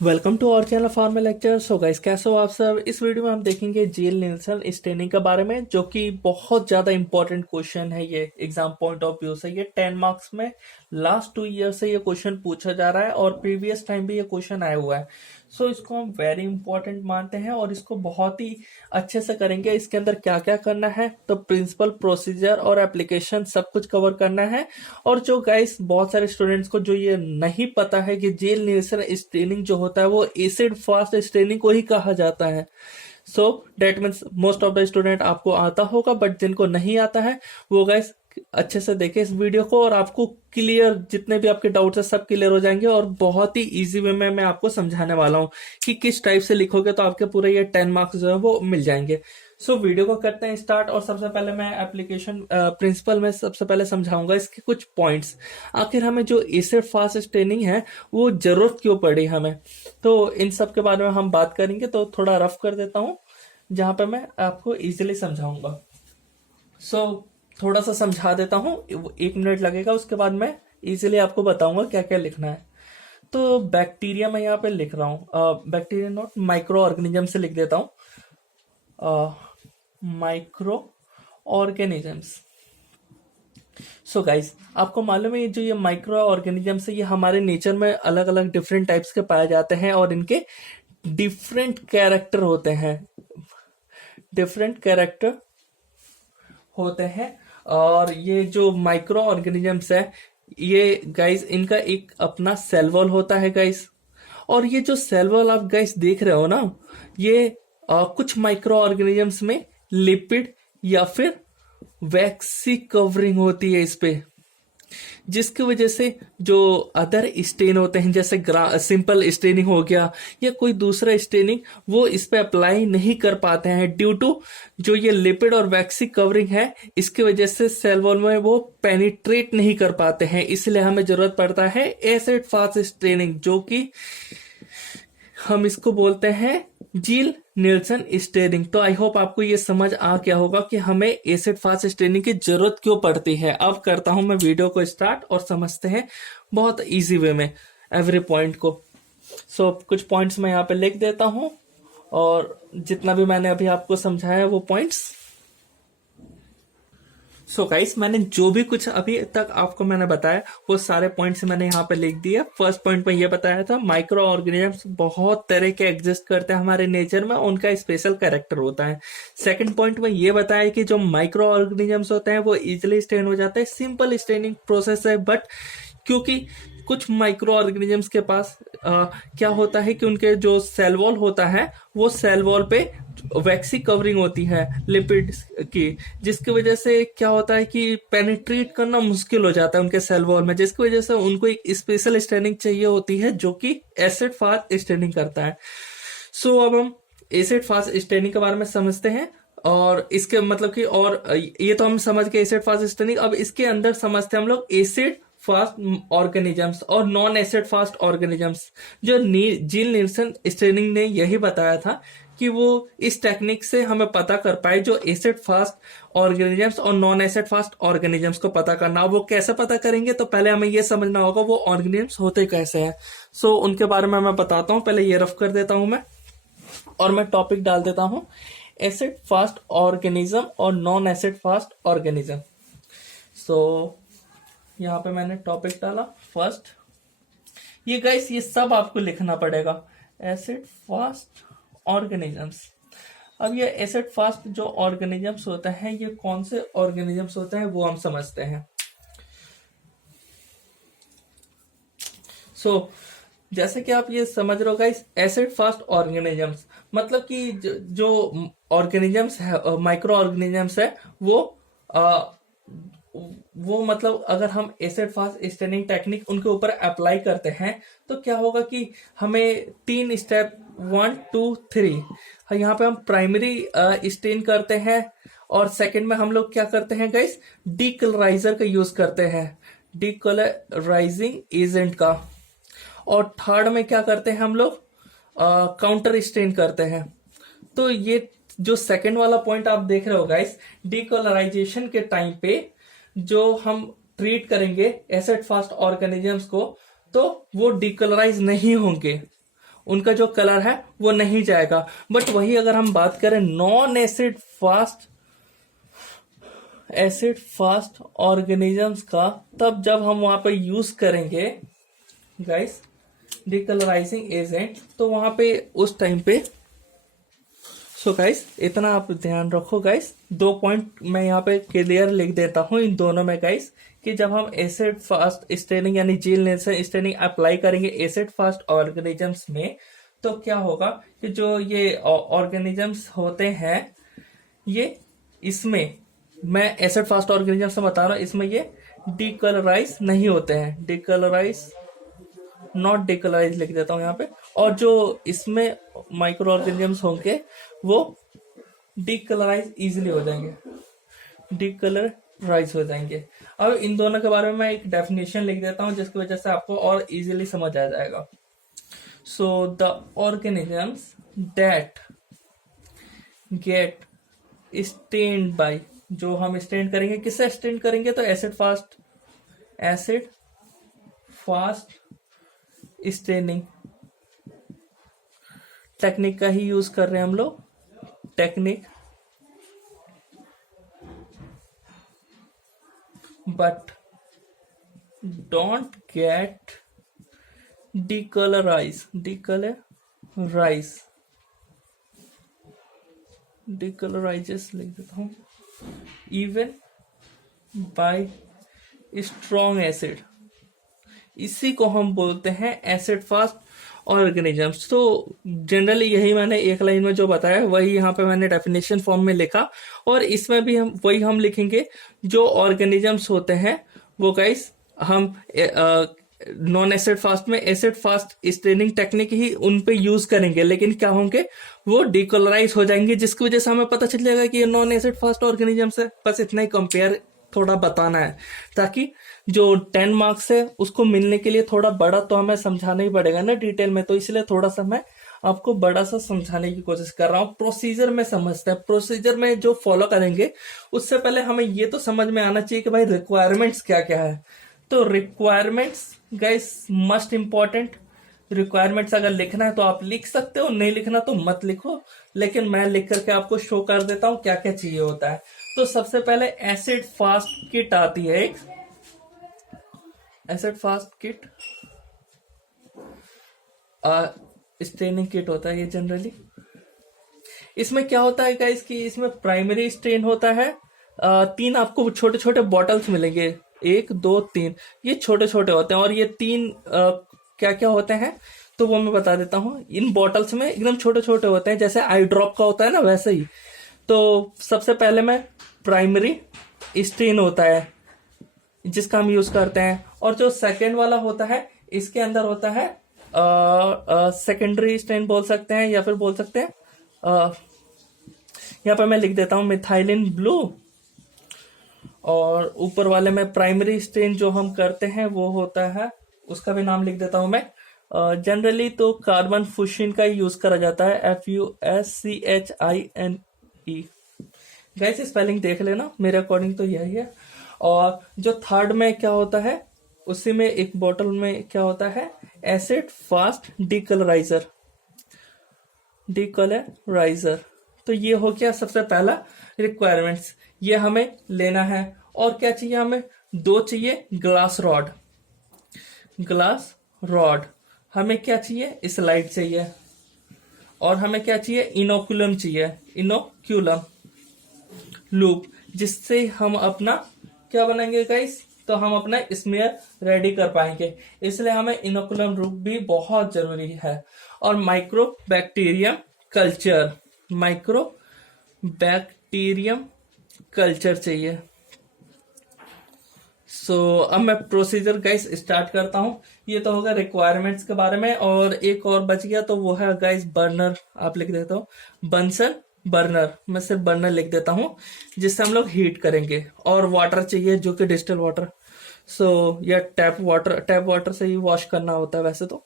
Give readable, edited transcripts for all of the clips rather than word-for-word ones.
Welcome to our channel formal lecture. So guys, कैसे हो आप सब। इस वीडियो में हम देखेंगे जील निल्सन स्टेनिंग के बारे में, जो कि बहुत ज्यादा इंपॉर्टेंट क्वेश्चन है। ये एग्जाम पॉइंट ऑफ व्यू से ये 10 मार्क्स में लास्ट 2 ईयर से ये क्वेश्चन पूछा जा रहा है और प्रीवियस टाइम भी ये क्वेश्चन आया हुआ है। सो इसको हम वेरी इंपॉर्टेंट मानते हैं और इसको बहुत ही अच्छे से करेंगे। इसके अंदर क्या क्या करना है, तो प्रिंसिपल, प्रोसीजर और एप्लीकेशन सब कुछ कवर करना है। और जो गाइस, बहुत सारे स्टूडेंट्स को जो ये नहीं पता है कि जेल निल्सन स्टेनिंग जो होता है वो एसिड फास्ट स्टेनिंग को ही कहा जाता है। So that means most of the student आपको आता होगा, बट जिनको नहीं आता है वो गाइस अच्छे से देखें इस वीडियो को और आपको क्लियर, जितने भी आपके डाउट्स है सब क्लियर हो जाएंगे। और बहुत ही इजी वे में मैं आपको समझाने वाला हूँ कि किस टाइप से लिखोगे तो आपके पूरे ये 10 मार्क्स जो है वो मिल जाएंगे। सो वीडियो को करते हैं स्टार्ट। और सबसे पहले मैं एप्लीकेशन प्रिंसिपल में सबसे पहले समझाऊंगा इसके कुछ पॉइंट्स। आखिर हमें जो एसिड फास्ट स्टेनिंग है वो जरूरत क्यों पड़ी हमें, तो इन सब के बारे में हम बात करेंगे। तो थोड़ा रफ कर देता हूँ जहां पे मैं आपको इजीली समझाऊंगा। सो थोड़ा सा समझा देता हूँ, 1 मिनट लगेगा, उसके बाद मैं इजीली आपको बताऊंगा क्या क्या लिखना है। तो बैक्टीरिया मैं यहाँ पे लिख रहा हूँ, बैक्टीरिया नॉट, माइक्रो ऑर्गेनिज्म से लिख देता हूँ, माइक्रो ऑर्गेनिजम्स। सो गाइस, आपको मालूम है ये जो ये माइक्रो ऑर्गेनिजम्स है ये हमारे नेचर में अलग अलग डिफरेंट टाइप्स के पाए जाते हैं और इनके डिफरेंट कैरेक्टर होते हैं, डिफरेंट कैरेक्टर होते हैं। और ये जो माइक्रो ऑर्गेनिजम्स है ये गाइस, इनका एक अपना सेल वॉल होता है गाइस। और ये जो सेल वॉल आप गाइस देख रहे हो ना, ये कुछ माइक्रो ऑर्गेनिजम्स में लिपिड या फिर वैक्सी कवरिंग होती है इस पे, जिसकी वजह से जो अदर स्टेन होते हैं जैसे सिंपल स्टेनिंग हो गया या कोई दूसरा स्टेनिंग, वो इस पे अप्लाई नहीं कर पाते हैं ड्यू टू जो ये लिपिड और वैक्सी कवरिंग है। इसकी वजह से सेल वॉल में वो पेनिट्रेट नहीं कर पाते हैं, इसलिए हमें जरूरत पड़ता है एसिड फास्ट स्टेनिंग, जो कि हम इसको बोलते हैं जील निल्सन स्टेनिंग। तो आई होप आपको ये समझ आ गया होगा कि हमें एसिड फास्ट स्टेनिंग की जरूरत क्यों पड़ती है। अब करता हूं मैं वीडियो को स्टार्ट और समझते हैं बहुत इजी वे में एवरी पॉइंट को। सो कुछ पॉइंट्स मैं यहाँ पे लिख देता हूं और जितना भी मैंने अभी आपको समझाया वो पॉइंट्स। सो गाइस, मैंने जो भी कुछ अभी तक आपको मैंने बताया वो सारे पॉइंट्स मैंने यहाँ पे लिख दिए। फर्स्ट पॉइंट में ये बताया था माइक्रो ऑर्गेनिजम्स बहुत तरह के एग्जिस्ट करते हैं हमारे नेचर में, उनका स्पेशल कैरेक्टर होता है। सेकंड पॉइंट में ये बताया कि जो माइक्रो ऑर्गेनिजम्स होते हैं वो इजिली स्टेन हो जाते हैं, सिंपल स्टेनिंग प्रोसेस है। बट क्योंकि कुछ माइक्रो ऑर्गेनिजम्स के पास क्या होता है कि उनके जो सेल वॉल होता है वो सेल वॉल पे वैक्सी कवरिंग होती है लिपिड की, जिसकी वजह से क्या होता है कि पेनिट्रेट करना मुश्किल हो जाता है उनके सेल वॉल में, जिसकी वजह से उनको एक स्पेशल स्टेनिंग चाहिए होती है जो कि एसिड फास्ट स्टेनिंग करता है। सो अब हम एसिड फास्ट स्टेनिंग के बारे में समझते हैं। और इसके मतलब कि, और ये तो हम समझ गए एसिड फास्ट स्टेनिंग। अब इसके अंदर समझते हैं हम लोग एसिड फास्ट ऑर्गेनिजम्स और नॉन एसिड फास्ट ऑर्गेनिजम्स। जो जील निल्सन स्टेनिंग ने यही बताया था कि वो इस टेक्निक से हमें पता कर पाए जो एसिड फास्ट ऑर्गेनिजम्स और नॉन एसिड फास्ट ऑर्गेनिजम्स को पता करना। वो कैसे पता करेंगे, तो पहले हमें ये समझना होगा वो ऑर्गेनिजम्स होते कैसे हैं। सो उनके बारे में मैं बताता हूँ। पहले ये रफ कर देता हूं मैं और मैं टॉपिक डाल देता हूं एसिड फास्ट ऑर्गेनिज्म और नॉन एसिड फास्ट ऑर्गेनिज्म। सो यहाँ पे मैंने टॉपिक डाला फर्स्ट। ये गाइस, ये सब आपको लिखना पड़ेगा, एसिड फास्ट ऑर्गेनिजम्स। अब ये एसिड फास्ट जो ऑर्गेनिजम्स होता है ये कौन से ऑर्गेनिजम्स होते हैं वो हम समझते हैं। सो जैसे कि आप ये समझ रहे हो गाइस, एसिड फास्ट ऑर्गेनिजम्स मतलब कि जो ऑर्गेनिजम्स है, माइक्रो ऑर्गेनिजम्स है, वो मतलब अगर हम एसिड फास्ट स्टेनिंग टेक्निक उनके ऊपर अप्लाई करते हैं तो क्या होगा कि हमें 3 स्टेप, 1 2 3, यहाँ पे हम प्राइमरी स्टेन करते हैं और सेकंड में हम लोग क्या करते हैं गाइस, डीकलराइजर का यूज करते हैं, डीकलराइजिंग एजेंट का। और थर्ड में क्या करते हैं हम लोग, काउंटर स्टेन करते हैं। तो ये जो सेकंड वाला पॉइंट आप देख रहे हो गाइस, डीकलराइजेशन के टाइम पे जो हम ट्रीट करेंगे एसिड फास्ट ऑर्गेनिजम्स को तो वो डीकलराइज नहीं होंगे, उनका जो कलर है वो नहीं जाएगा। बट वही अगर हम बात करें नॉन एसिड फास्ट ऑर्गेनिजम्स का, तब जब हम वहां पे यूज करेंगे गाइस डिकलराइजिंग एजेंट, तो वहां पे उस टाइम पे, सो गाइस इतना आप ध्यान रखो गाइस। 2 पॉइंट मैं यहाँ पे क्लियर लिख देता हूँ इन दोनों में गाइस, कि जब हम एसिड फास्ट स्टेनिंग यानी जील नेल्सन स्टेनिंग अप्लाई करेंगे एसिड फास्ट ऑर्गेनिजम्स में, तो क्या होगा कि जो ये ऑर्गेनिजम्स होते हैं, ये इसमें मैं एसिड फास्ट ऑर्गेनिज्म से बता रहा हूँ, इसमें ये डिकलराइज नहीं होते हैं, डिकलराइज नॉट डिकलराइज लिख देता हूँ यहाँ पे। और जो इसमें माइक्रो ऑर्गेनिजम्स होंगे वो डिकलराइज इजिली हो जाएंगे, डिकलराइज हो जाएंगे। अब इन दोनों के बारे में मैं एक डेफिनेशन लिख देता हूँ जिसकी वजह से आपको और इजिली समझ आ जाएगा। So the organisms that get stained by, जो हम स्टेन करेंगे, किससे स्टेन करेंगे, तो एसिड फास्ट स्टेनिंग टेक्निक का ही यूज कर रहे हैं हम लोग, technique, but don't get decolourise डिकलराइजेस लिख देता हूं, इवन बाय स्ट्रॉन्ग एसिड, इसी को हम बोलते हैं एसिड फास्ट ऑर्गेनिजम्स। तो जनरली यही मैंने एक लाइन में जो बताया वही यहाँ पे मैंने डेफिनेशन फॉर्म में लिखा, और इसमें भी हम लिखेंगे जो ऑर्गेनिजम्स होते हैं वो गाइस हम नॉन एसिड फास्ट में एसिड फास्ट स्टेनिंग टेक्निक ही उन पे यूज करेंगे, लेकिन क्या होंगे, वो डिकलराइज हो जाएंगे, जिसकी वजह से हमें पता चल जाएगा कि ये नॉन एसिड फास्ट ऑर्गेनिजम्स है। बस इतना ही कंपेयर थोड़ा बताना है, ताकि जो 10 मार्क्स है उसको मिलने के लिए थोड़ा बड़ा तो हमें समझाना ही पड़ेगा ना डिटेल में, तो इसलिए थोड़ा सा मैं आपको बड़ा सा समझाने की कोशिश कर रहा हूँ। प्रोसीजर में समझते हैं, प्रोसीजर में जो फॉलो करेंगे उससे पहले हमें ये तो समझ में आना चाहिए कि भाई रिक्वायरमेंट्स क्या क्या है। तो requirements guys must important, requirements अगर लिखना है तो आप लिख सकते हो, नहीं लिखना तो मत लिखो, लेकिन मैं लिख करके आपको शो कर देता हूँ क्या क्या चाहिए होता है। तो सबसे पहले एसिड फास्ट किट आती है, एक acid fast kit staining kit होता है ये जनरली। इसमें क्या होता है गाइस कि इसमें प्राइमरी स्टेन होता है, 3 आपको छोटे छोटे बॉटल्स मिलेंगे, 1 2 3, ये छोटे छोटे होते हैं, और ये 3 क्या क्या होते हैं तो वो मैं बता देता हूँ। इन बॉटल्स में एकदम छोटे छोटे होते हैं, जैसे आई ड्रॉप का होता है ना वैसे ही। तो सबसे पहले में प्राइमरी स्टेन होता है जिसका हम यूज करते हैं, और जो सेकेंड वाला होता है इसके अंदर होता है सेकेंडरी स्टेन बोल सकते हैं, या फिर बोल सकते हैं यहाँ पर मैं लिख देता हूं मिथाइलिन ब्लू, और ऊपर वाले में प्राइमरी स्टेन जो हम करते हैं वो होता है, उसका भी नाम लिख देता हूं मैं। जनरली तो कार्बन फुशिन का यूज करा जाता है, FUSCHINE। गाइस स्पेलिंग देख लेना, मेरे अकॉर्डिंग तो यही है। और जो थर्ड में क्या होता है, उसी में एक बोतल में क्या होता है, एसिड फास्ट डिकलराइजर। तो ये हो गया सबसे पहला रिक्वायरमेंट्स, ये हमें लेना है। और क्या चाहिए हमें, 2 चाहिए ग्लास रॉड, हमें क्या चाहिए, स्लाइड चाहिए, और हमें क्या चाहिए, इनोक्यूलम लूप, जिससे हम अपना क्या बनाएंगे गाइस, तो हम अपना स्मेयर रेडी कर पाएंगे, इसलिए हमें इनोकुलम लूप भी बहुत जरूरी है। और माइक्रो बैक्टीरियम कल्चर चाहिए। अब मैं प्रोसीजर गाइस स्टार्ट करता हूं। ये तो होगा रिक्वायरमेंट्स के बारे में, और एक और बच गया तो वो है गाइस बर्नर, आप लिख देता हूँ बंसन बर्नर, मैं सिर्फ बर्नर लिख देता हूँ, जिससे हम लोग हीट करेंगे। और वाटर चाहिए जो कि डिस्टिल वाटर, या टैप वाटर से ही वॉश करना होता है वैसे तो।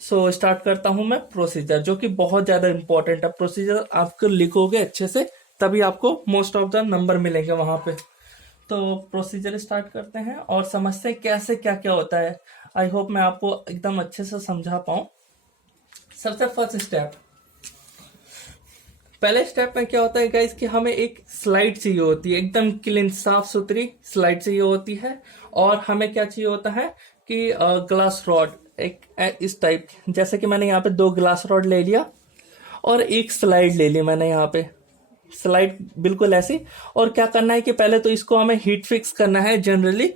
स्टार्ट करता हूं मैं प्रोसीजर, जो कि बहुत ज्यादा इंपॉर्टेंट है। प्रोसीजर आपको लिखोगे अच्छे से तभी आपको मोस्ट ऑफ द नंबर मिलेंगे वहां पे। तो प्रोसीजर स्टार्ट करते हैं और समझते हैं कैसे क्या क्या होता है। आई होप मैं आपको एकदम अच्छे से समझा पाऊं। सबसे फर्स्ट स्टेप, पहले स्टेप में क्या होता है गाइस कि हमें एक स्लाइड चाहिए होती है, एकदम क्लीन साफ सुथरी स्लाइड चाहिए होती है। और हमें क्या चाहिए होता है कि ग्लास रॉड, एक इस टाइप, जैसे कि मैंने यहाँ पे 2 ग्लास रॉड ले लिया और एक स्लाइड ले ली मैंने यहाँ पे, स्लाइड बिल्कुल ऐसी। और क्या करना है कि पहले तो इसको हमें हीट फिक्स करना है जनरली,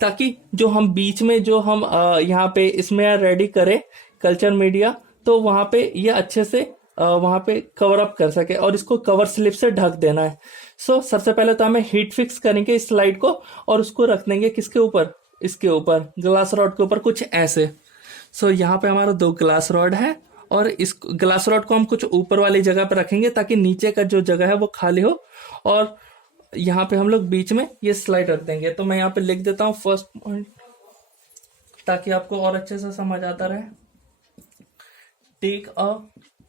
ताकि जो हम बीच में जो हम यहाँ पे इसमें रेडी करें कल्चर मीडिया, तो वहां पे ये अच्छे से वहां पे कवर अप कर सके, और इसको कवर स्लिप से ढक देना है। सो सबसे पहले तो हमें हीट फिक्स करेंगे इस स्लाइड को, और उसको रख देंगे किसके ऊपर, इसके ऊपर ग्लास रॉड के ऊपर, कुछ ऐसे। सो यहाँ पे हमारा 2 ग्लास रॉड है, और इस ग्लास रॉड को हम कुछ ऊपर वाली जगह पे रखेंगे ताकि नीचे का जो जगह है वो खाली हो, और यहाँ पे हम लोग बीच में ये स्लाइड रख देंगे। तो मैं यहाँ पे लिख देता हूँ फर्स्ट पॉइंट, ताकि आपको और अच्छे से समझ आता रहे। टेक अ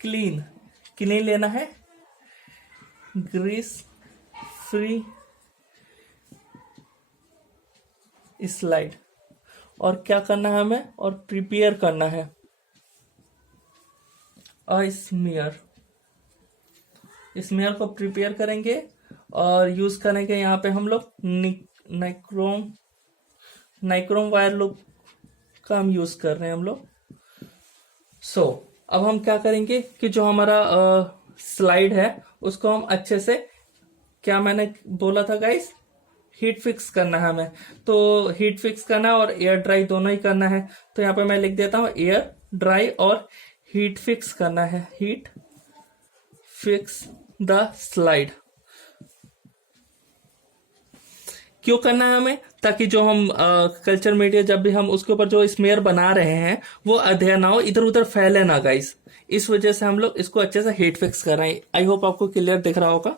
क्लीन, क्लीन लेना है, ग्रीस फ्री स्लाइड। और क्या करना है हमें, और प्रिपेयर करना है स्मीयर, स्मीयर को प्रिपेयर करेंगे और यूज करेंगे यहाँ पे हम लोग नाइक्रोम वायर लूप का हम यूज कर रहे हैं हम लोग। सो अब हम क्या करेंगे कि जो हमारा स्लाइड है उसको हम अच्छे से, क्या मैंने बोला था गाइस, हीट फिक्स करना है हमें। तो हीट फिक्स करना है और एयर ड्राई दोनों ही करना है। तो यहाँ पे मैं लिख देता हूँ एयर ड्राई और हीट फिक्स करना है, हीट फिक्स द स्लाइड। क्यों करना है हमें, ताकि जो हम कल्चर मीडिया जब भी हम उसके ऊपर जो स्मेयर बना रहे हैं वो अधेर ना हो, इधर उधर फैले ना गाइस। इस वजह से हम लोग इसको अच्छे से हीट फिक्स कर रहे हैं। आई होप आपको क्लियर दिख रहा होगा।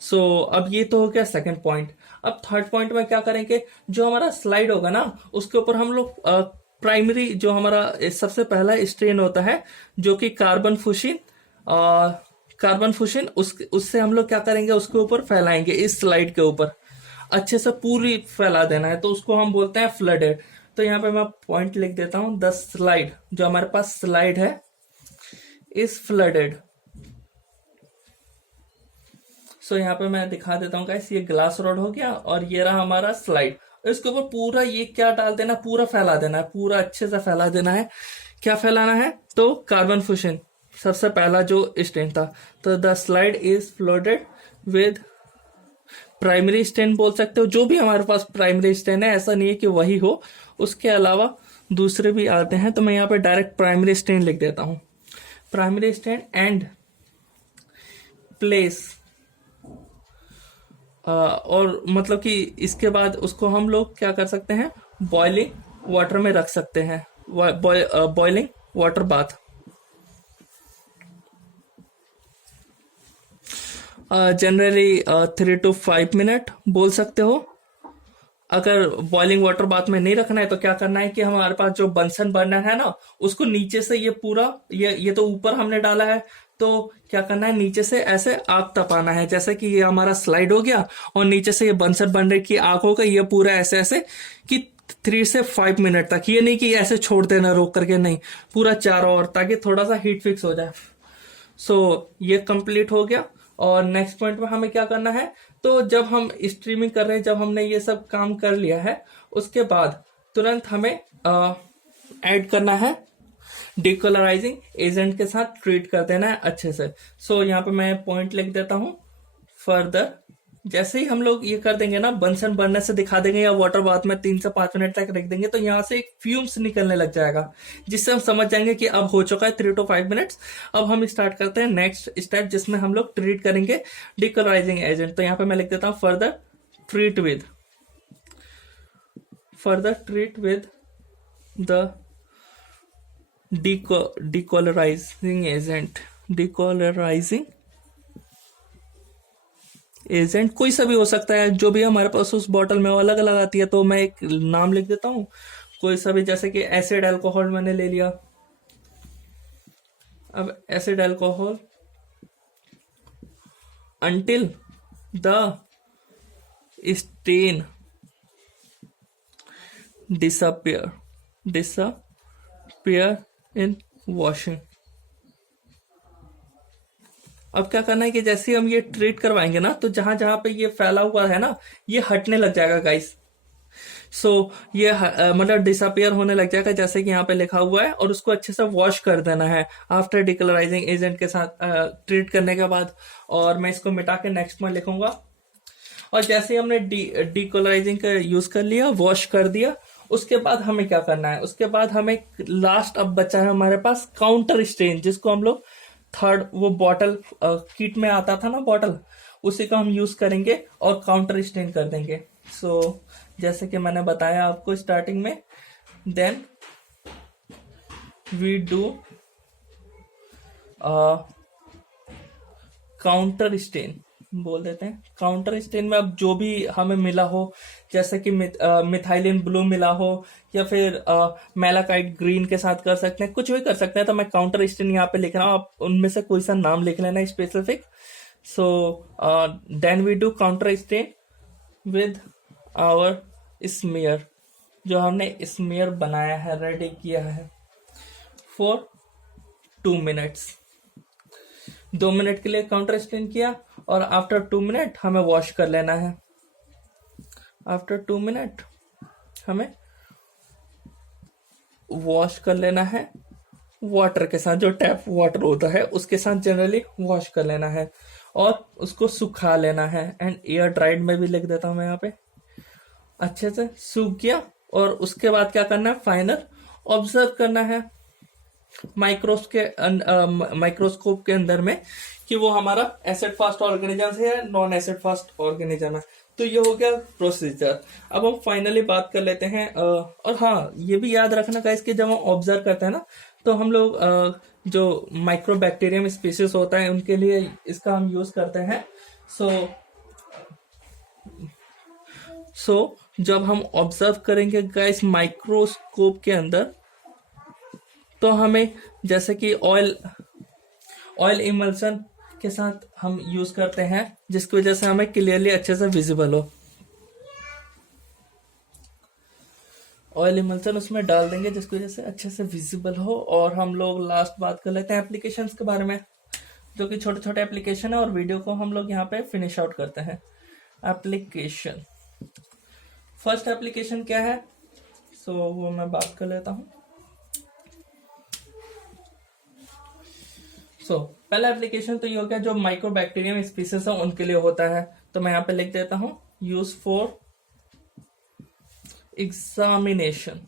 सो अब ये तो हो गया सेकंड पॉइंट। अब थर्ड पॉइंट में क्या करेंगे, जो हमारा स्लाइड होगा ना उसके ऊपर हम लोग प्राइमरी जो हमारा सबसे पहला स्ट्रेन होता है जो कि कार्बन फुशिन, उससे हम लोग क्या करेंगे, उसके ऊपर फैलाएंगे, इस स्लाइड के ऊपर अच्छे से पूरी फैला देना है। तो उसको हम बोलते हैं फ्लडेड। तो यहाँ पे मैं पॉइंट लिख देता हूं, द स्लाइड, जो हमारे पास स्लाइड है इज फ्लडेड। सो यहाँ पे मैं दिखा देता हूँ गाइस, ये ग्लास रॉड हो गया और ये रहा हमारा स्लाइड। इसके ऊपर पूरा ये क्या डाल देना, पूरा फैला देना है, पूरा अच्छे से फैला देना है। क्या फैलाना है, तो कार्बन फ्यूजन सबसे पहला जो स्टेन था। तो the slide is flooded with primary stain बोल सकते हो, जो भी हमारे पास प्राइमरी स्टेन है, ऐसा नहीं है कि वही हो, उसके अलावा दूसरे भी आते हैं। तो मैं यहाँ पे डायरेक्ट प्राइमरी स्टेन लिख देता हूं, प्राइमरी स्टेन एंड प्लेस। और मतलब कि इसके बाद उसको हम लोग क्या कर सकते हैं, बॉइलिंग वाटर में रख सकते हैं, boiling water bath. Generally 3 to 5 minute बोल सकते हो। अगर बॉइलिंग वाटर बाथ में नहीं रखना है तो क्या करना है कि हमारे पास जो बंसन बर्नर है ना, उसको नीचे से ये पूरा ये तो ऊपर हमने डाला है, तो क्या करना है, नीचे से ऐसे आग तपाना है। जैसे कि ये हमारा स्लाइड हो गया और नीचे से ये बंसन बर्नर की आग हो गई, ये पूरा ऐसे ऐसे कि 3 से 5 मिनट तक। ये नहीं कि ऐसे छोड़ देना रोक करके, नहीं, पूरा चारों ओर, ताकि थोड़ा सा हीट फिक्स हो जाए। सो ये कंप्लीट हो गया। और नेक्स्ट पॉइंट में हमें क्या करना है, तो जब हम स्ट्रीमिंग कर रहे हैं, जब हमने ये सब काम कर लिया है, उसके बाद तुरंत हमें ऐड करना है, डिकलराइजिंग एजेंट के साथ ट्रीट कर देना है अच्छे से। सो यहाँ पे मैं पॉइंट लिख देता हूं, फर्दर जैसे ही हम लोग ये कर देंगे ना, बंसन बर्नर से दिखा देंगे या वाटर बाथ में 3 से 5 मिनट तक रख देंगे, तो यहाँ से एक फ्यूम्स निकलने लग जाएगा, जिससे हम समझ जाएंगे कि अब हो चुका है 3 to 5 मिनट्स। अब हम स्टार्ट करते हैं नेक्स्ट स्टेप, जिसमें हम लोग ट्रीट करेंगे डिकलराइजिंग एजेंट। तो यहाँ पे मैं लिख देता हूँ, further treat with the decolourising agent कोई सा भी हो सकता है, जो भी हमारे पास उस बॉटल में अलग अलग आती है। तो मैं एक नाम लिख देता हूं, कोई सा भी, जैसे कि एसिड अल्कोहल मैंने ले लिया। अब acid alcohol until the stain disappear in washing। अब क्या करना है कि जैसे ही हम ये ट्रीट करवाएंगे ना, तो जहां जहां पे ये फैला हुआ है ना, ये हटने लग जाएगा गाइस। सो ये मतलब डिसअपियर होने लग जाएगा, जैसे कि यहाँ पे लिखा हुआ है। और उसको अच्छे से वॉश कर देना है आफ्टर डिकलराइजिंग एजेंट के साथ ट्रीट करने के बाद। और मैं इसको मिटा के नेक्स्ट में लिखूंगा। और जैसे ही हमने डीकलराइजिंग का यूज कर लिया, वॉश कर दिया, उसके बाद हमें क्या करना है, उसके बाद हमें लास्ट अब बचा है हमारे पास काउंटर स्टेन, जिसको हम लोग थर्ड वो बॉटल किट में आता था ना बॉटल, उसी का हम यूज करेंगे और काउंटर स्टेन कर देंगे। सो जैसे कि मैंने बताया आपको स्टार्टिंग में, then we do counter stain बोल देते हैं। काउंटर स्टेन में अब जो भी हमें मिला हो, जैसे कि मिथाइलिन ब्लू मिला हो, या फिर मेलाकाइट ग्रीन के साथ कर सकते हैं, कुछ भी कर सकते हैं। तो मैं काउंटर स्टेन यहाँ पे लिख रहा हूँ, आप उनमें से कोई सा नाम लिख लेना specific. So then we do counter stain with our smear, जो हमने स्मीयर बनाया है, रेडी किया है, फॉर 2 मिनट्स। 2 मिनट के लिए काउंटर स्टेन किया, और आफ्टर 2 मिनट हमें वॉश कर लेना है। आफ्टर 2 मिनट हमें वॉश कर लेना है वाटर के साथ, जो टैप वाटर होता है उसके साथ जनरली वॉश कर लेना है, और उसको सुखा लेना है। एंड एयर ड्राइड में भी लिख देता हूं मैं यहाँ पे, अच्छे से सूख गया। और उसके बाद क्या करना है, फाइनल ऑब्जर्व करना है माइक्रोस्कोप के अंदर में, कि वो हमारा एसिड फास्ट ऑर्गेनिज्म है या नॉन एसिड फास्ट ऑर्गेनिज्म है। तो ये हो गया प्रोसीजर। अब हम फाइनली बात कर लेते हैं और हाँ, ये भी याद रखना गाइस कि जब हम ऑब्जर्व करते हैं ना, तो हम लोग जो माइक्रोबैक्टीरियम स्पीसीज होता है उनके लिए इसका हम यूज करते हैं। सो जब हम ऑब्जर्व करेंगे गाइस माइक्रोस्कोप के अंदर, तो हमें जैसे कि ऑयल इमल्सन के साथ हम यूज करते हैं, जिसकी वजह से हमें क्लियरली अच्छे से विजिबल हो। ऑयल इमल्सन उसमें डाल देंगे जिसकी वजह से अच्छे से विजिबल हो। और हम लोग लास्ट बात कर लेते हैं एप्लीकेशंस के बारे में, जो कि छोटे छोटे एप्लीकेशन है, और वीडियो को हम लोग यहाँ पे फिनिश आउट करते हैं। एप्लीकेशन, फर्स्ट एप्लीकेशन क्या है, सो वो मैं बात कर लेता हूँ। पहला एप्लीकेशन तो ये हो गया जो माइक्रोबैक्टीरियम स्पीसीज है उनके लिए होता है। तो मैं यहाँ पे लिख देता हूँ, use for examination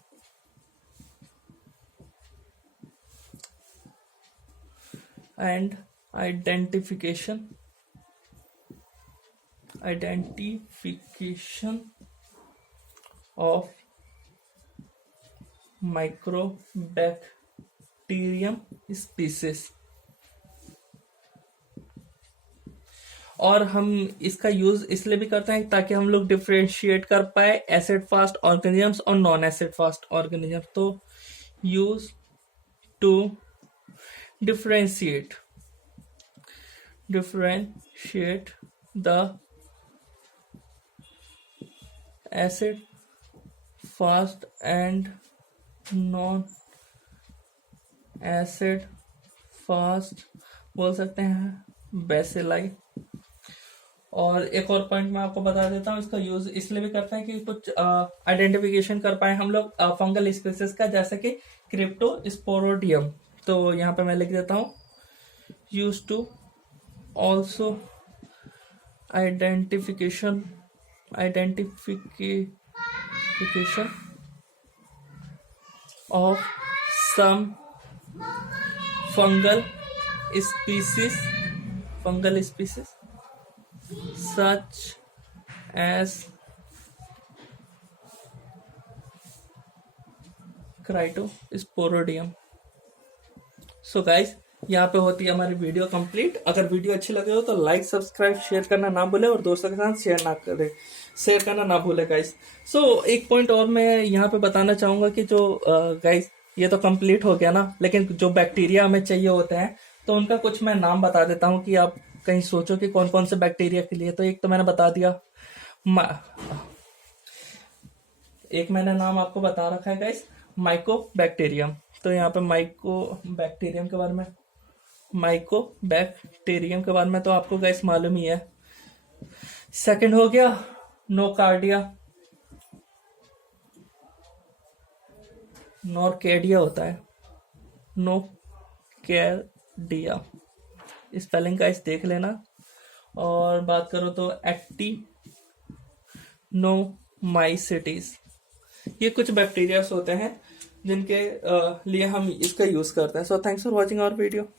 and identification of mycobacterium species. और हम इसका यूज इसलिए भी करते हैं ताकि हम लोग डिफ्रेंशिएट कर पाए एसिड फास्ट ऑर्गेनिजम्स और नॉन एसिड फास्ट ऑर्गेनिजम्स। तो use to differentiate the acid fast and non acid fast बोल सकते हैं बेसिलाई। और एक और पॉइंट मैं आपको बता देता हूँ, इसका यूज इसलिए भी करते हैं कि कुछ आइडेंटिफिकेशन कर पाए हम लोग फंगल स्पीसीज का, जैसे कि क्रिप्टोस्पोरोडियम। तो यहाँ पे मैं लिख देता हूँ, use to also identification of some fungal species such as Cryptosporidium. So guys, यहाँ पे होती है हमारी वीडियो कंप्लीट। अगर वीडियो अच्छी लगे हो तो लाइक सब्सक्राइब शेयर करना ना भूले, और दोस्तों के साथ शेयर करना ना भूले गाइस। एक पॉइंट और मैं यहाँ पे बताना चाहूंगा कि जो गाइस, ये तो कंप्लीट हो गया ना, लेकिन जो बैक्टीरिया हमें चाहिए होते हैं तो उनका कुछ मैं नाम बता देता हूँ कि आप कहीं सोचो कि कौन कौन से बैक्टीरिया के लिए। तो एक तो मैंने बता दिया, एक मैंने नाम आपको बता रखा है गाइस, माइकोबैक्टीरियम। तो यहाँ पे माइकोबैक्टीरियम के बारे में माइको बैक्टीरियम के बारे में तो आपको गाइस मालूम ही है। सेकंड हो गया नोकार्डिया, नोरकेडिया होता है, नोकेडिया, स्पेलिंग का इस देख लेना। और बात करो तो एक्टिनोमाइसिटीज, ये कुछ बैक्टीरियास होते हैं जिनके लिए हम इसका यूज करते हैं। So thanks for watching our video.